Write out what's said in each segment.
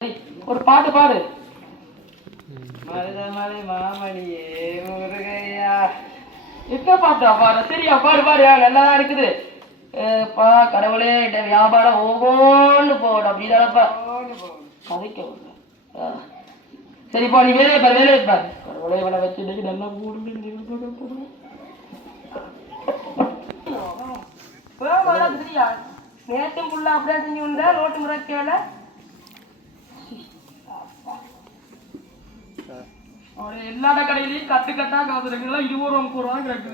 ஒரு பாட்டு பாடு. மருதமலை மாமணியே முருகையா. என்ன பாட்டா பாரு? சரியா பாடு பாரு. நல்லா இருக்குது. பா கடவுளே, இந்த வியாபாரம் ஒவ்வொன்று போடும் அப்படிதானப்பா கதைக்க. சரிப்பா, நீ வேலையை பாரு, வேலையை பாரு. கடவுளே இவனை வச்சு இன்னைக்கு நல்லா மூடு. சரியா நேற்றும் புள்ள அப்படியே செஞ்சு வந்தா ரோட்டு முறைக்கல எல்லா கடையிலையும் கட்டு கட்டா காசு இருக்குங்களா? 20 ரூபா கிடக்கு.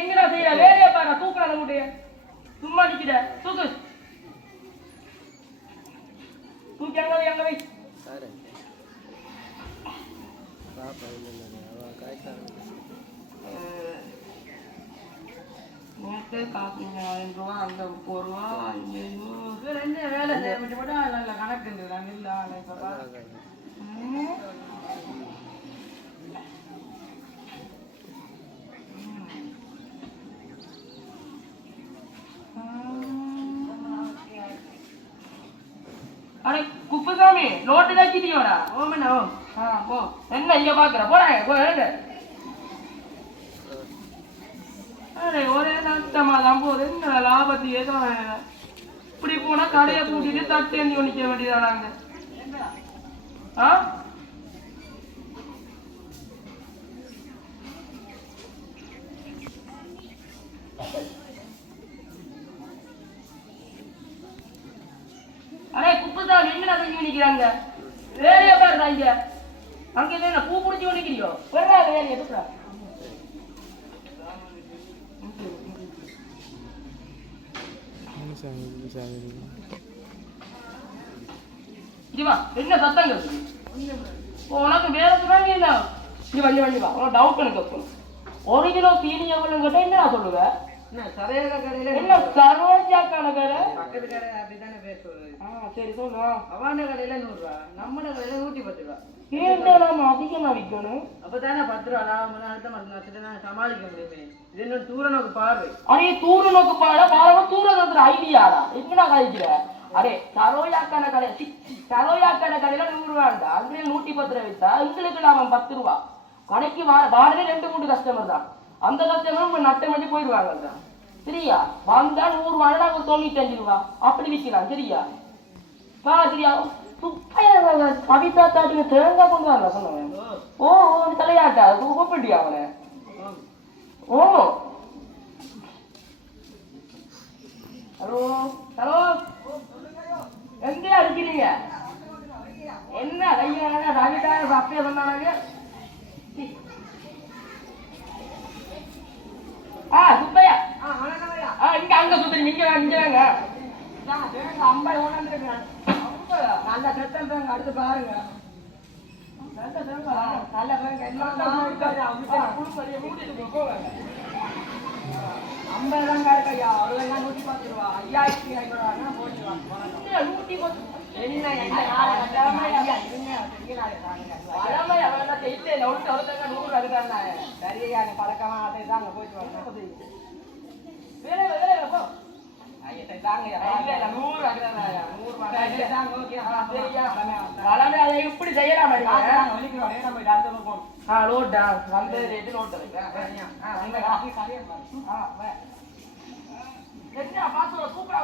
என்னடா செய்ய? வேலையை பாரு. தூக்குறாங்க மூட்டைய. சும்மா நிக்கிற. தூக்கு. தூக்கி எங்க வை. நேற்று காசு 1000 ரூபா, அங்க 30 ரூபா. ரெண்டு வேலை செய்யப்பட்டு போட்டா நல்ல கணக்கு இல்லை. அடே குப்புசாமி, நோட்டு வச்சிட்டியோடா? ஓமண்ணா. போ. என்ன இங்க பாக்குற? போடாங்க. அரே ஒரே நஷ்டமா தான் போகுது. என்ன லாபத்தையே தான். இப்படி போனா கடையை கூட்டிட்டு தட்டு எண்ணி ஒழிக்க வேண்டியதானாங்க. அடே குப்புசாமி, என்ன செஞ்சு நிக்கிறாங்க? வேலையை பாருடா. இங்க அங்க என்ன பூ பிடிச்சி ஒழிக்கிறியோ? வேற வேலையை எடுக்கிறா. என்ன சத்தங்க? உனக்கு வேற சொல்றாங்க. நீ வண்டி வா. உனக்கு டவுட் எனக்கு. 1 கிலோ சீனி எவ்வளவு கேட்டா என்ன சொல்லுவ? என்ன சரோஜாக்கான கடை? பக்கத்து கடை அப்படித்தானே பேர் சொல்றது. சரி சொல்லு. அவாண்ட கடையில 100 ரூபா, நம்ம கடையில 110 ரூபா. நாம அதிகமா விற்கணும். அப்பதானே 10 ரூபா லாபம். அடுத்த மாசம் சமாளிக்க முடியுமே. இது இன்னும் தூர நோக்கு பார்வை. அரே தூர நோக்கு பாருங்க. தூர நோக்குற ஐடியாடா. என்னடா கழிக்கிற? அரே சரோயாக்கான கடை, சரோயாக்கான கடையில 100 ரூபாண்டா. அதுல 110 ரூபா வித்தா எங்களுக்கு லாபம் 10 ரூபா. கடைக்கு வாரதே 2-3 கஸ்டமர் தான். அந்த கஸ்டமர் நட்டம் பண்ணி போயிடுவாங்க. சரியா? வந்தா 100 ரூபாய், நாங்க 95 ரூபா அப்படி விற்கலாம். சரியா? சரியா? கவிதா தாட்டிங்க தேங்காய் கொண்டு வாங்க சொன்னவன். ஓ தலையாட்டா கூப்பிட்டியா அவனை? ஓ ஹலோ ஹலோ, எங்கேயா இருக்கிறீங்க? என்ன கையா கவிதா அப்படியே சொன்னாங்க. சுப்பையா, இங்க அங்க சுத்தறீங்க. இங்க வாங்க. 50 கொண்டாந்துருக்கேன். நல்ல செத்தல் பேங்க. அடுத்து பாருங்க. நல்ல பேங்க. நல்ல பேங்க. 50 தாங்க இருக்கையா. அவ்வளோ 110 ரூபா. 5500 ரூபா போட்டுருவாங்க. 110 என்ன என்ன சரியா? பழக்கமா தாங்க போயிட்டு வாங்க. வேலை போ. இப்படி செய்யலாம். லோட்டா வந்து ரேட்டு நோட்டு என்ன பாத்து சூப்பரா.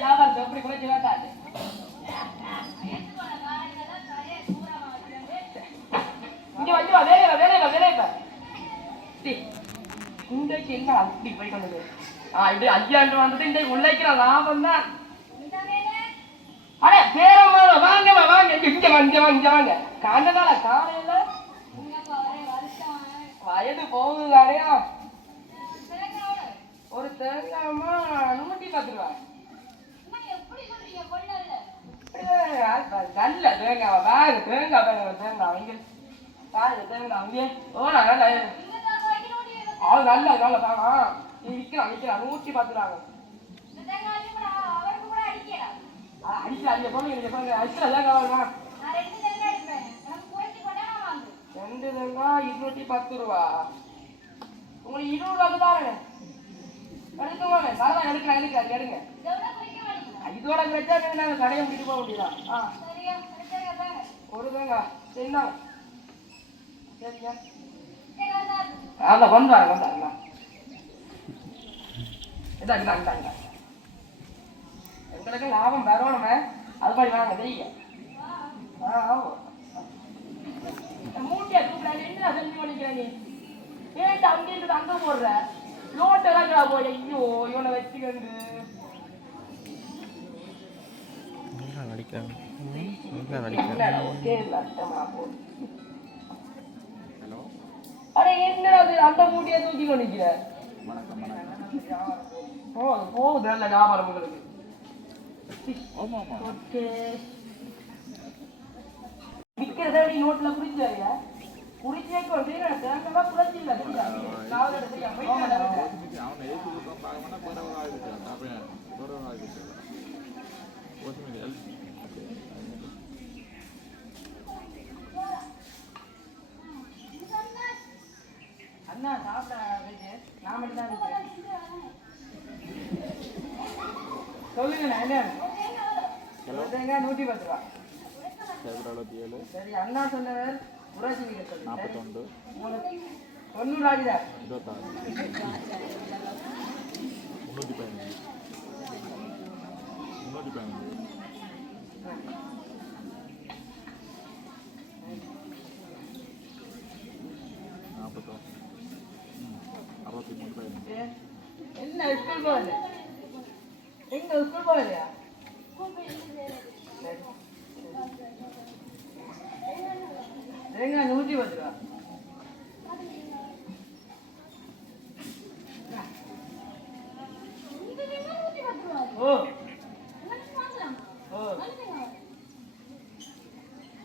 வியாபாரத்தை எப்படி குறைச்சு வேண்டாது. இன்றைக்கு என்ன அப்படி போய் கொண்டது? இப்படி 5000 வந்தது. இன்றைக்கு உழைக்கிற லாபம் தான். அடே பேரம் வாங்க வாங்க. இங்க வாங்க. காண்டனால காலையில வயது போகுது. அடையா ஒரு தேங்காமா 110 ரூபா. நல்ல தேங்காவா பாரு. தேங்காய் இங்க பாரு. தேங்காய் அங்கே. ஓ நல்ல நல்ல தானா விற்கலாம் 110 ரூபாங்க. அடிச்சு சொல்லுங்க. அடிச்சு அதான் 10 ரூபா. உங்களுக்கு 20 ரூபாய்க்கு தானே எடுத்துவானே. நான் எடுக்கலாம் எடுங்க. இதோட வச்சா நாங்கள் கடையை முடிட்டு போக முடியலாம். ஒரு தேங்காய் சரிங்களா? சரிங்க. அதான் வந்தாருங்க. இந்தாங்க. எங்களுக்கு லாபம் வரணுமே, அது மாதிரி வேணாங்க தெரியுங்க. மூட்டையா தூக்கல என்ன செஞ்சு பண்ணிக்கிறேன் நீ? ஏன்ட்டு அங்கிருந்து அங்க போடுற லோட்டு எல்லாம் போய் ஐயோ இவனை வச்சுக்கண்டு என்னடா அந்த மூட்டையை தூக்கி கொண்டிருக்கிற? போகுது நல்ல வியாபாரம் உங்களுக்கு. விற்கிறத நீ நோட்ல குறிச்சாரியா? குறிச்சு வைக்க தேங்காய் குறைச்சி இல்லை அண்ணா சாப்பிட நான் மட்டும் தான் இருக்கிறேன். சொல்லுங்கண்ணா என்ன தேங்காய் 110 ரூபா. சரி அண்ணா சொன்னவர் புராட்சி வீடு 42 90 ஆகுதா? 335 என்ன ஸ்கூல் போகல? எங்க ஸ்கூல் போகலையா? தேங்காய் 110 ரூபா.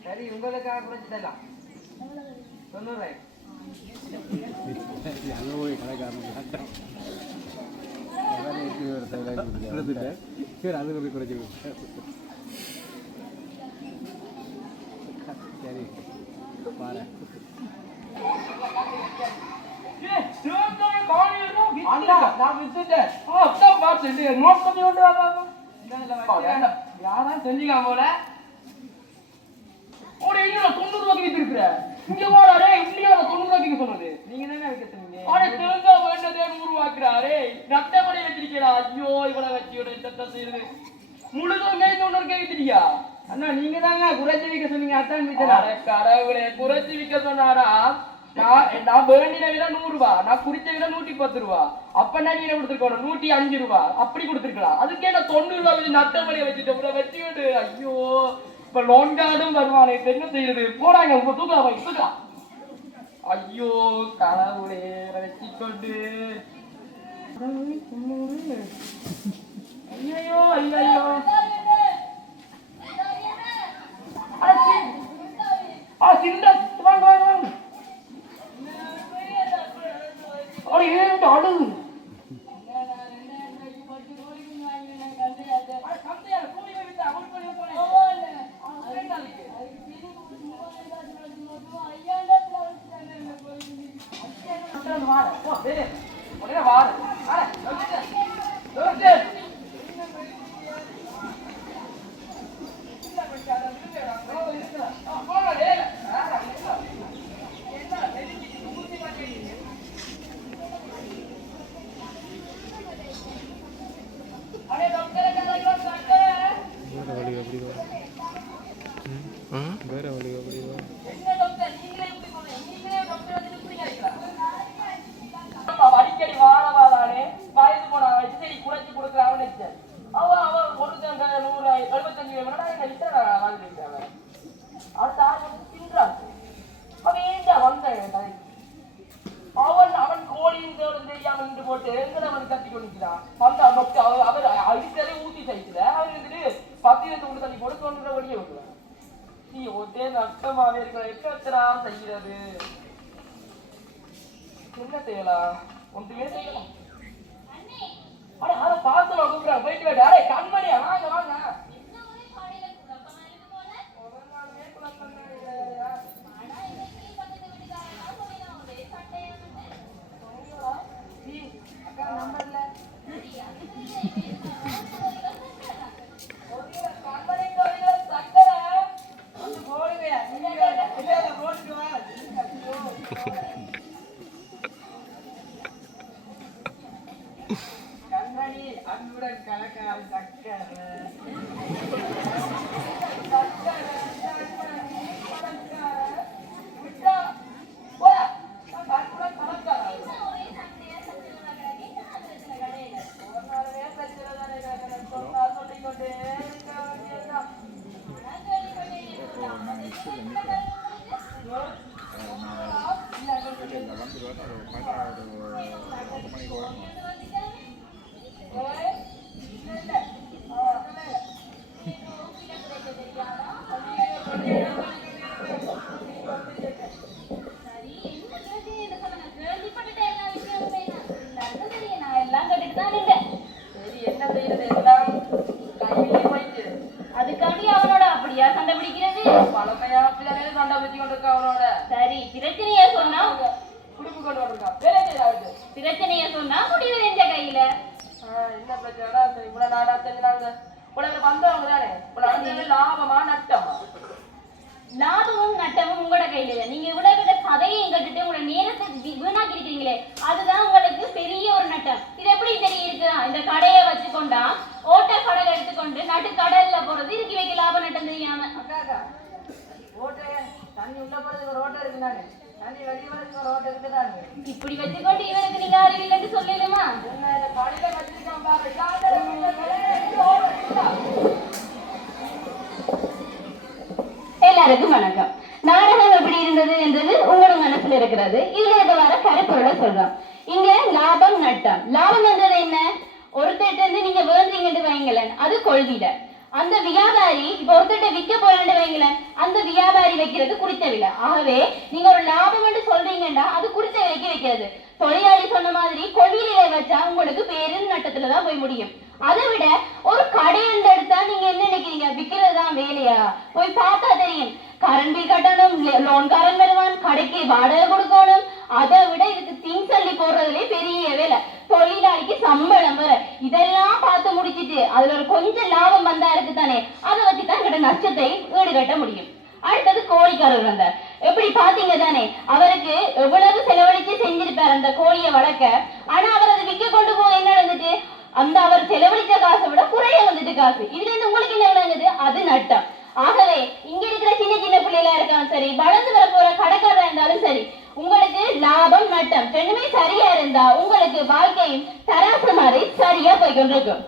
சரி உங்களுக்காக குறைச்சிடலாம் 90 ரூபாய். யாரும் செஞ்சுக்கலாம் போல 90 ரூபாய்க்கு வித்துருக்குற. இங்க போறாரே இப்படியா 90 ரூபாய்க்கு சொன்னது? நீங்க தானே வைக்க சொன்னீங்க. திருந்தா வேண்டதே 100 ரூபாய்க்குறாரே. நட்டப்படி வச்சிருக்கா. ஐயோ இவ்வளவு வச்சு செய்யுது முழுதும் கை 90 வித்துட்டியா? அண்ணா நீங்க தாங்க குறைச்சி விற்க சொன்னீங்க. அத்தான் கடவுளே குறைச்சி விற்க சொன்னாரா? நான் வேண்டின விட 100 ரூபா, நான் குறிச்ச விட 110 ரூபா. அப்ப நான் நீங்க கொடுத்துருக்கோம் 105 ரூபா அப்படி கொடுத்துருக்கலாம். அதுக்கே நான் 90 ரூபா வச்சு நட்டப்படி வச்சுட்டு வச்சு விடு. ஐயோ இப்ப லோன் கார்டும் வருவானே என்ன செய்யறது? போறாங்க உங்க தூக்கலாம். ஐயோ கடவுளே வச்சுக்கொண்டு ஐயோ சிந்த வாங்க அடு அடிக்கடி வாழவாதானே வயது போன வச்சு குறைச்சி கொடுக்கலாம்னு நினைச்சேன். அவ ஒரு 175 வாழ்ந்துட்டாங்க. அடுத்த ஆள் தின்றான். அவன் ஏன்டா வந்தான்? அவன் கோழியின் தேவன் தெரியாம நின்று போட்டு எங்கட அவன் கட்டி கொண்டிருக்கிறான். வந்த அவர் அடிக்கடி ஊத்தி சைத்துல அவர் வந்துட்டு 10 உள்ள தண்ணி போட்டு 90 ரூபாய் வெளியே விட்டுறான். நீ ஒரே நஷ்டமாவே இருக்கிற எத்தனை செய்கிறது? என்ன செய்யலாம்? ஒன்றுமே செய்யலாம். அதை பார்த்து கூப்பிடுறாங்க போயிட்டு வேண்டாம். அரே கண்மணியா வாங்க வாங்க. சரி என்ன செய்யறது எல்லாம் கையிலே போயிட்டு அதுக்காண்டி அவனோட அப்படியா சண்டை பிடிக்கிறது? பழமையா பிள்ளைகளே சண்டை வச்சு கொண்டு இருக்கா அவனோட. சரி, பிரச்சனைய சொன்னா குடுப்பு கொண்டு வந்திருக்கா வேலை செய்யாது. பிரச்சனைய சொன்னா முடிவு எந்த கையில? என்ன பிரச்சனை? சரி இவ்வளவு நாடா தெரிஞ்சாங்க உலக வந்தவங்க தானே. இவ்வளவு லாபமா நட்டமா? லாபமும் நட்டமும் உங்களோட கையில இல்ல. நீங்க இவ்வளவு கிட்ட கதையையும் கட்டுட்டு உங்களோட நேரத்தை வீணாக்கி இருக்கீங்களே, அதுதான் உங்களுக்கு பெரிய ஒரு நட்டம். இது எப்படி தெரியுது? இந்த கடையை வச்சுக்கொண்டா ஓட்ட கடல் எடுத்துக்கொண்டு நட்டு கடல்ல போறது இறுக்கி வைக்க லாப நட்டம் தெரியாம. அக்கா ஓட்டை தண்ணி உள்ள போறதுக்கு ஒரு ஓட்டை இருக்கு தானே, தண்ணி வெளியே வரதுக்கு ஒரு ஓட்டை இருக்கு தானே. இப்படி வச்சுக்கொண்டு இவனுக்கு நீங்க அறிவில்லைன்னு சொல்லலுமா? என்ன இந்த கடையில வச்சிருக்கான் பாரு. எல்லாருக்கும் வணக்கம். நாடகம் எப்படி இருந்தது என்றது உங்களோட மனசுல இருக்கிறது. இதுல இருக்க வர கருப்பொருளை சொல்றோம். இங்க லாபம் நட்டம். லாபம் என்றது என்ன? ஒருத்தட்ட இருந்து நீங்க வேண்டீங்கன்னு வைங்களேன், அது கொள்விட. அந்த வியாபாரி இப்ப ஒருத்தட்ட விற்க போறான்னு வைங்களேன், அந்த வியாபாரி வைக்கிறது குறித்த விலை. ஆகவே நீங்க ஒரு லாபம் என்று சொல்றீங்கன்னா அது குறித்த விலைக்கு வைக்கிறது. தொழிலாளி சொன்ன மாதிரி கொள்விலையை வச்சா உங்களுக்கு பேரும் நட்டத்துலதான் போய் முடியும். அதை விட ஒரு கடை எடுத்தா நீங்க என்ன நினைக்கிறீங்க? விற்கிறதுதான் வேலையா? போய் பார்த்தா தெரியும். கரண்ட் பில் கட்டணும், லோன்காரன் வருவான், கடைக்கு வாடகை கொடுக்கணும். அதை விட இதுக்கு திங்ஸ் அள்ளி போடுறதுலே பெரிய வேலை. தொழிலாளிக்கு சம்பளம் வர இதெல்லாம் பார்த்து முடிச்சிட்டு அதுல ஒரு கொஞ்சம் லாபம் வந்தா இருக்கு தானே, அதை வச்சுதான் கிட்ட நஷ்டத்தை ஈடுகட்ட முடியும். அடுத்தது கோழிக்காரர் வந்தார். எப்படி பாத்தீங்க தானே, அவருக்கு எவ்வளவு செலவழிச்சு செஞ்சிருப்பார் அந்த கோழியை வளர்க்க. ஆனா அவர் அதை விற்க கொண்டு போக என்ன நடந்துட்டு, அந்த அவர் செலவழிச்ச காசை விட குறைய வந்துட்டு காசு. இதுல இருந்து உங்களுக்கு என்ன விளங்குது? அது நட்டம். ஆகவே இங்க இருக்கிற சின்ன சின்ன பிள்ளைகளா இருக்காலும் சரி, வளர்ந்து வர போற கடைக்காரா இருந்தாலும் சரி, உங்களுக்கு லாபம் நட்டம் ரெண்டுமே சரியா இருந்தா உங்களுக்கு வாழ்க்கையும் தராசு மாதிரி சரியா போய்கொண்டிருக்கும்.